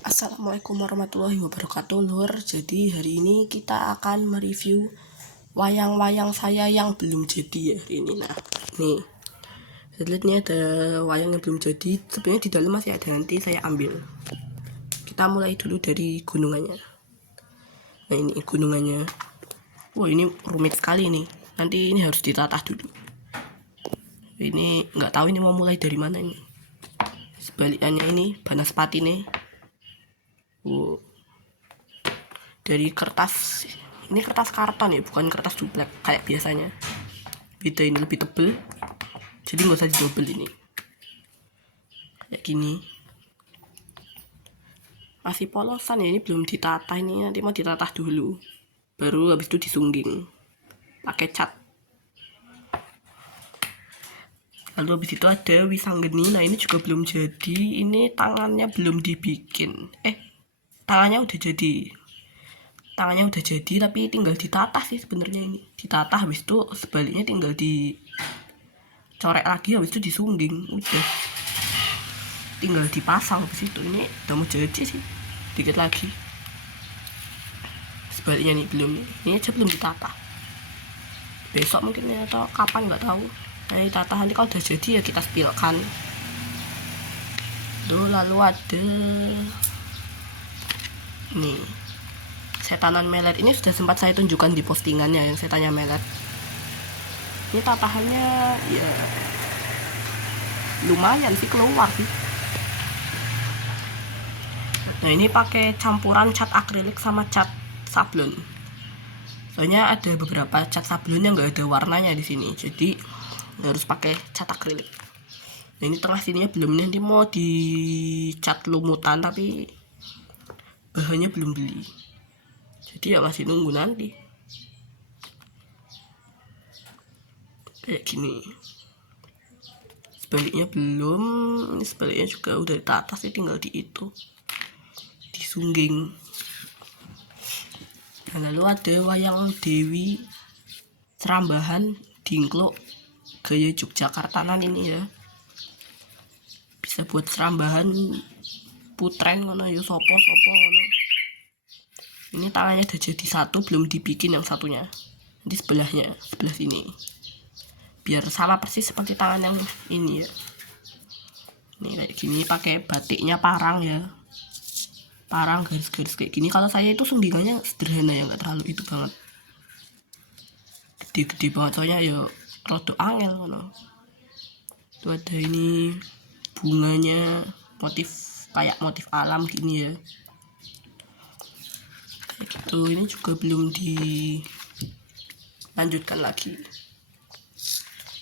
Assalamualaikum warahmatullahi wabarakatuh lur. Jadi hari ini kita akan mereview wayang-wayang saya yang belum jadi ya hari ini. Nah nih saya lihat nih ada wayang yang belum jadi. Sebenarnya di dalam masih ada, nanti saya ambil. Kita mulai dulu dari gunungannya. Nah ini gunungannya. Wah ini rumit sekali nih. Nanti ini harus ditatah dulu. Ini nggak tahu ini mau mulai dari mana ini. Sebalikannya ini banaspati nih. Dari kertas, ini kertas karton ya, bukan kertas duplek kayak biasanya. Beda, ini lebih tebel, jadi nggak usah didobel. Ini kayak gini, masih polosan ya, ini belum ditata. Ini nanti mau ditata dulu, baru habis itu disungging pakai cat. Lalu habis itu ada wisanggeni. Nah ini juga belum jadi, ini tangannya belum dibikin. Tangannya udah jadi tapi tinggal ditata sih sebenarnya. Ini ditata, habis itu sebaliknya tinggal dicorek lagi, habis itu disungging, udah tinggal dipasang habis itu. Ini udah mau jadi sih, dikit lagi. Sebaliknya nih belum, ini aja belum ditata. Besok mungkin ya, atau kapan nggak tahu. Nah ditata, nanti kalau udah jadi ya kita spilkan. Lalu ada nih setanan melet. Ini sudah sempat saya tunjukkan di postingannya yang setannya melet. Ini tatahannya ya lumayan sih, keluar sih. Nah ini pakai campuran cat akrilik sama cat sablon. Soalnya ada beberapa cat sablon yang nggak ada warnanya di sini, jadi harus pakai cat akrilik. Nah ini tengah sininya belum, nanti mau dicat lumutan tapi bahannya belum beli, jadi ya masih nunggu nanti. Kayak gini, sebaliknya belum. Ini sebaliknya juga udah ditata sih, tinggal disungging. Nah, lalu ada wayang Dewi Serambahan Dingkluk gaya Yogyakartanan. Ini ya bisa buat serambahan putreng ngono ya, sopo ngono. Ini tangannya udah jadi satu, belum dibikin yang satunya. Di sebelahnya, sebelah sini, biar sama persis seperti tangan yang ini ya. Ini kayak gini, pakai batiknya parang ya, parang garis-garis kayak gini. Kalau saya itu sunggingannya sederhana ya, nggak terlalu itu banget, gede-gede banget soalnya ya rodok angel ngono. Itu ada ini bunganya, motif kayak motif alam gini ya, kayak gitu. Ini juga belum dilanjutkan lagi.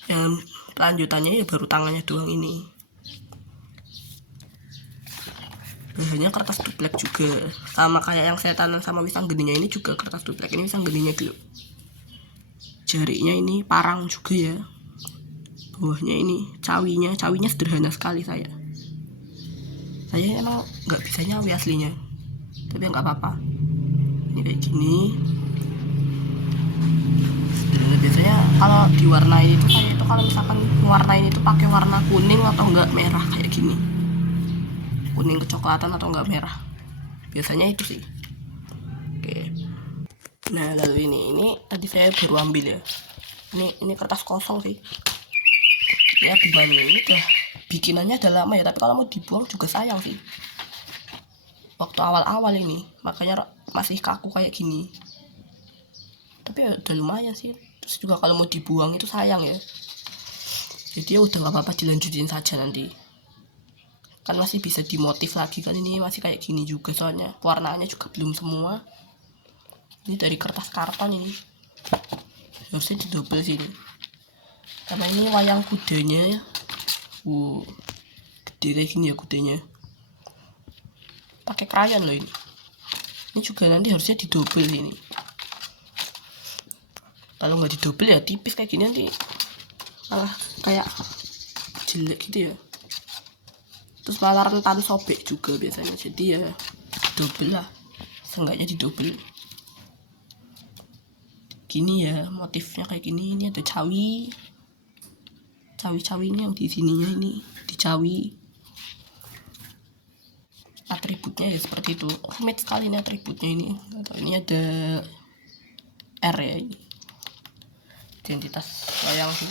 Yang lanjutannya ya baru tangannya doang. Ini bahannya kertas duplek juga, sama kayak yang setanan sama wisanggeninya. Ini juga kertas duplek. Ini wisanggeninya dulu, jarinya ini parang juga ya. Bawahnya ini cawinya sederhana sekali. Saya emang nggak bisa nyawi aslinya, tapi nggak apa-apa. Ini kayak gini. Biasanya kalau diwarnai itu kayak itu, kalau misalkan warnain itu pakai warna kuning atau enggak merah kayak gini, kuning kecoklatan atau enggak merah, biasanya itu sih. Oke. Nah lalu ini tadi saya baru ambil ya. Ini kertas kosong sih ya, gimana ini udah bikinannya udah lama ya, tapi kalau mau dibuang juga sayang sih. Waktu awal-awal ini makanya masih kaku kayak gini, tapi ya udah lumayan sih. Terus juga kalau mau dibuang itu sayang ya, jadi ya udah nggak apa-apa, dilanjutin saja nanti, kan masih bisa dimotif lagi kan. Ini masih kayak gini juga, soalnya warnanya juga belum semua. Ini dari kertas karton, ini harusnya didobel sini. Karena ini wayang kudanya ya, gede kayak gini ya kudanya, pakai krayon loh. Ini juga nanti harusnya didobel ini. Kalau nggak didobel ya tipis kayak gini, nanti malah kayak jelek gitu ya, terus malah rentan sobek juga biasanya. Jadi ya didobel lah, seenggaknya didobel gini ya, motifnya kayak gini. Ini ada cawi ini yang di sininya, ini dicawi. atributnya ya seperti itu. Rumit sekali ini atributnya ini. Ini ada R ya, ini identitas wayang sih.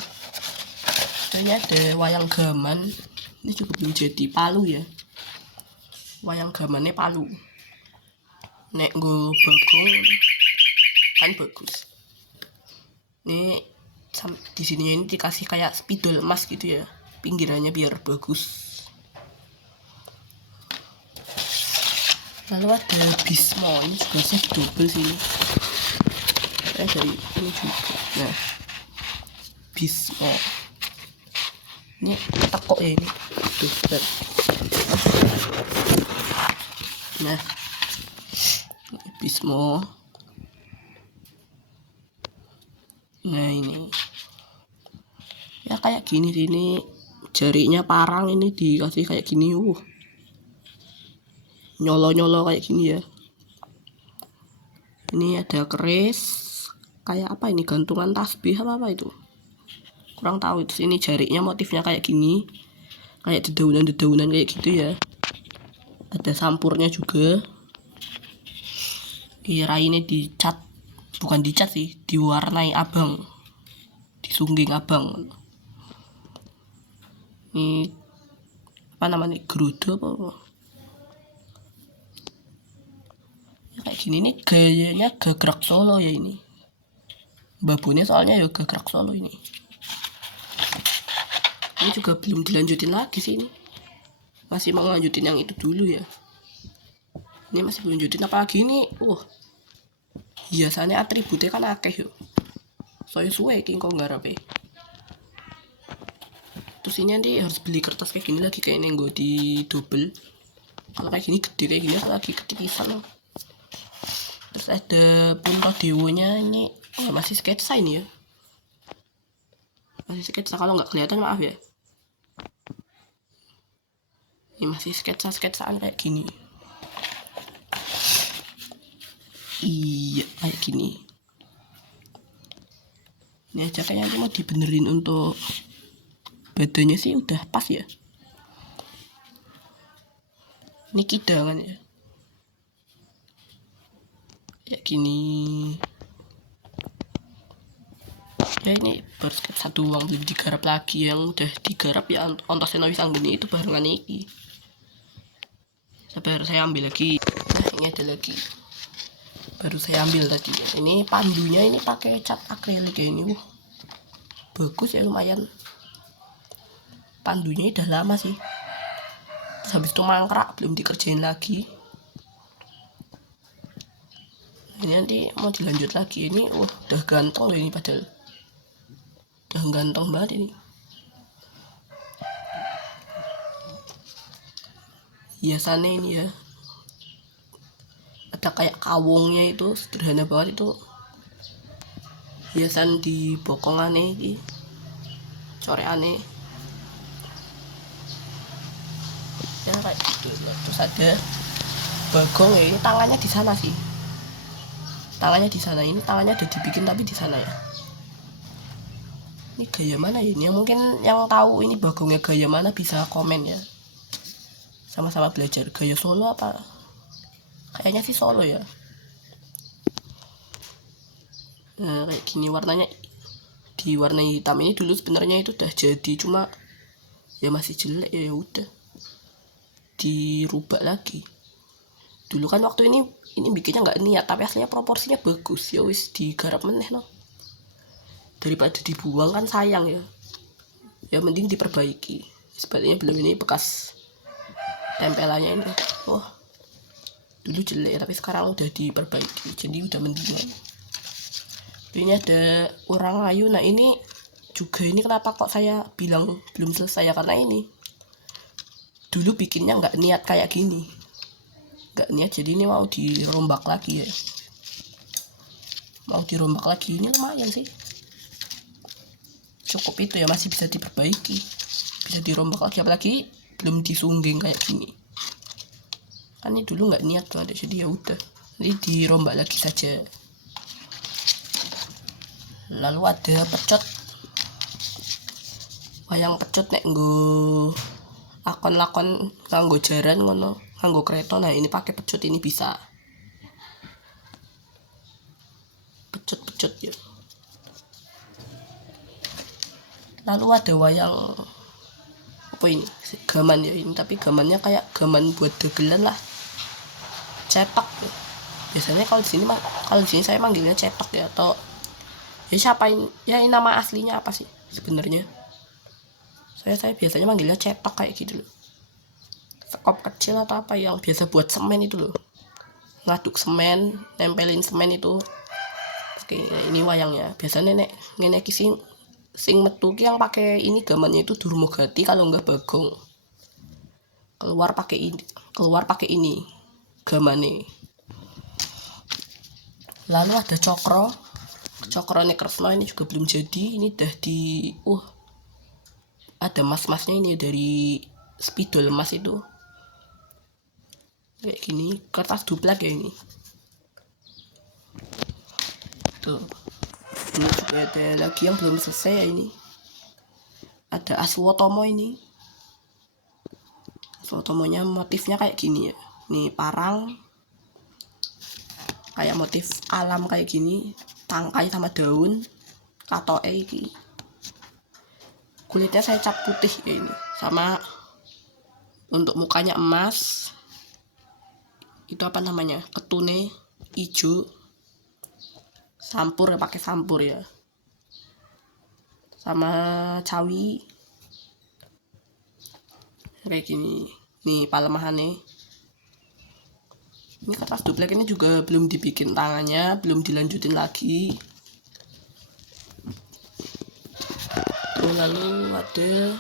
Ini ada wayang gaman, ini juga belum jadi Palu ya, wayang gamannya Palu. Nek nggo bagong kan bagus. Ini di sini ini dikasih kayak spidol emas gitu ya, pinggirannya biar bagus. Lalu ada Bismo, ini juga saya double sini. Dari ini juga. Nah, Bismo. Ini tekok ya ini. Double. Nah, Bismo. Nah ini. Ya kayak gini ini jarinya parang ini dikasih kayak gini. Nyolo-nyolo kayak gini ya. Ini ada keris kayak apa ini, gantungan tasbih apa itu, kurang tahu. Terus ini jarinya motifnya kayak gini, kayak dedaunan-dedaunan kayak gitu ya. Ada sampurnya juga. Rainnya dicat, bukan dicat sih, diwarnai abang, disungging abang. Ini apa namanya, gerudo apa? Kayak gini nih gayanya gerak Solo ya ini. Babunya soalnya ya gerak Solo ini. Ini juga belum dilanjutin lagi sih ini. Masih mau lanjutin yang itu dulu ya. Ini masih belum lanjutin apalagi ini. Biasanya atributnya kan akeh yo. Soalnya suwe iki kok nggarepe. Terus ini nanti harus beli kertas kayak gini lagi, kayak ini gue di double. Kalau kayak gini gede kayak gini lagi ketipisan loh. Terus ada Punto Dewonya ini masih sketsa ini ya, masih sketsa, kalau nggak kelihatan maaf ya. Ini masih sketsaan kayak gini. Iya kayak gini. Ini aja kayaknya mau dibenerin untuk badannya sih udah pas ya. Ini kidangan ya, kayak gini. Ya ini baru sketsa doang, belum digarap lagi. Yang udah digarap ya ontosnya Novi Sanggeni itu barengan ini. Sabar, saya ambil lagi. Nah ini ada lagi, baru saya ambil tadi. Ini pandunya ini pakai cat akrilik kayak ini. Bagus ya, lumayan. Pandunya udah lama sih. Terus habis itu mangkrak, belum dikerjain lagi. Ini nanti mau dilanjut lagi. Ini udah ganteng loh ini, padahal udah ganteng banget ini. Hiasannya ini ya, ada kayak kawungnya, itu sederhana banget itu. Hiasan di bokongannya ini, coreannya ya kayak gitu. Terus ada bagong ya, ini tangannya di sana sih, tangannya di sana. Ini tangannya udah dibikin tapi di sana ya. Ini gaya mana ya ini? Yang mungkin yang tahu ini bagongnya gaya mana bisa komen ya. Sama-sama belajar gaya Solo apa? Kayaknya sih Solo ya. Nah kayak gini warnanya, diwarnai hitam. Ini dulu sebenarnya itu udah jadi, cuma ya masih jelek ya, udah dirubah lagi. Dulu kan waktu ini bikinnya nggak niat, tapi aslinya proporsinya bagus ya, wis digarap meneh no. Daripada dibuang kan sayang ya, ya mending diperbaiki. Sebenarnya belum, ini bekas tempelannya ini. Dulu jelek tapi sekarang udah diperbaiki, jadi udah mendingan. Ini ada orang ayu. Nah ini juga, ini kenapa kok saya bilang belum selesai ya, karena ini dulu bikinnya nggak niat kayak gini, nggak niat. Jadi ini mau dirombak lagi ya, mau dirombak lagi. Ini lumayan sih, cukup itu ya, masih bisa diperbaiki, bisa dirombak lagi. Apalagi belum disungging kayak gini kan, ini dulu nggak niat tuh ada, jadi ya udah, jadi dirombak lagi saja. Lalu ada pecot, wayang pecot nek nggo lakon-lakon kanggo jaran ngono, nganggo kereta. Nah ini pakai pecut ini bisa pecut ya. Lalu ada wayang apa ini, gaman ya ini, tapi gamannya kayak gaman buat dagelan lah, cetok ya. Biasanya kalau di sini saya manggilnya cetok ya, atau ya siapa ini ya, ini nama aslinya apa sih sebenarnya. Saya biasanya manggilnya cetok kayak gitu loh. Sekop kecil atau apa yang biasa buat semen itu loh, ngaduk semen, nempelin semen itu. Oke, ini wayangnya. Biasanya nek ngene iki sing metu ki yang pakai ini gamannya itu Durmogati, kalau enggak Bagong. Keluar pakai ini gamane. Lalu ada Cokrone Kresna, ini juga belum jadi. Ini udah di ada mas-masnya ini dari spidol emas itu. Kayak gini, kertas duplek ya ini. Tuh. Ini juga ada lagi yang belum selesai ya ini. Ada Aswotomo ini. Aswotomonya motifnya kayak gini ya. Nih parang kayak motif alam kayak gini, tangkai sama daun, katoke iki. Kulitnya saya cat putih ya ini. Sama untuk mukanya emas. Itu apa namanya? Ketune hijau. Sampur ya, pakai sampur ya. Sama cawi. Kayak gini. Nih palemahannya. Ini kertas duplek ini juga belum dibikin tangannya, belum dilanjutin lagi. Tuh, lalu ada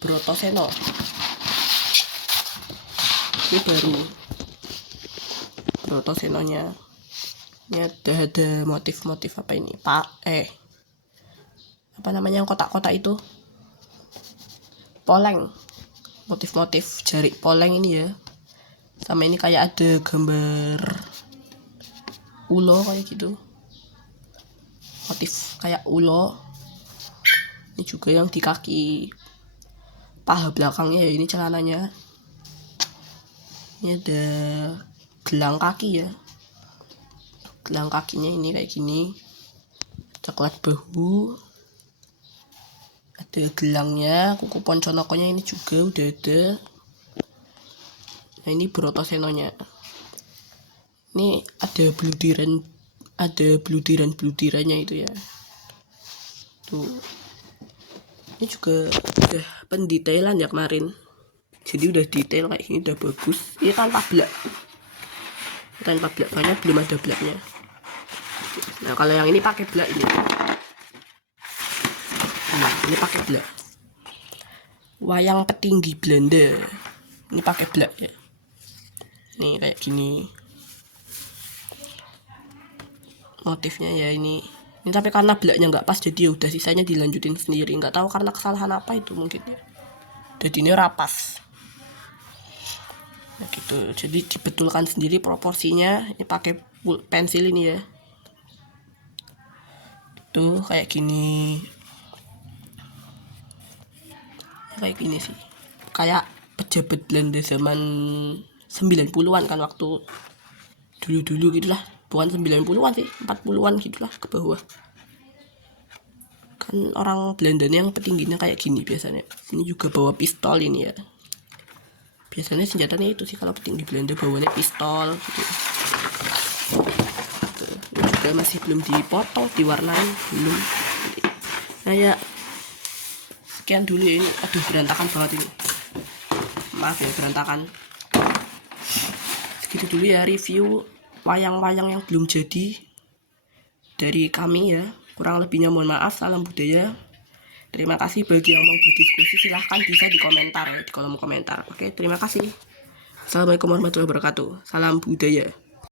Brotoseno. Ini baru Brotosenonya. Ini ada motif-motif apa ini? Apa namanya yang kotak-kotak itu? Poleng. Motif-motif jari poleng ini ya. Sama ini kayak ada gambar ulo kayak gitu, motif kayak ulo. Ini juga yang di kaki paha belakangnya ya, ini celananya. Ini ada gelang kaki ya, gelang kakinya ini kayak gini, coklat bahu. Ada gelangnya, kuku ponconokonya ini juga udah ada. Nah ini Brotosenonya. Ini ada bludirannya itu ya. Tuh. Ini juga udah pendetailan ya kemarin. Jadi udah detail kayak gini, udah bagus. Ini tanpa blak. Karena belum ada blaknya. Nah kalau yang ini pakai blak ini. Nah ini pakai blak. Wayang Petinggi Belanda. Ini pakai blak ya. Nih kayak gini motifnya ya ini tapi karena blaknya nggak pas jadi ya udah, sisanya dilanjutin sendiri. Nggak tahu karena kesalahan apa itu mungkin ya, jadi ini rapas. Nah gitu, jadi dibetulkan sendiri proporsinya. Ini pakai pensil ini ya. Tuh kayak gini sih, kayak pejabat Belanda zaman 90-an kan, waktu dulu gitulah. Bukan 90-an sih, 40-an gitulah ke bawah. Kan orang Belandanya yang petingginya kayak gini biasanya. Ini juga bawa pistol ini ya. Biasanya senjatanya itu sih kalau petinggi Belanda, bawanya pistol gitu. Ini juga masih belum dipotong, diwarnai belum. Nah ya, sekian dulu ya ini. Aduh berantakan banget ini. Maaf ya berantakan. Segitu dulu ya review wayang-wayang yang belum jadi dari kami ya. Kurang lebihnya mohon maaf, salam budaya. Terima kasih bagi yang mau berdiskusi, silahkan bisa di komentar ya, di kolom komentar. Oke, terima kasih. Assalamualaikum warahmatullahi wabarakatuh. Salam budaya.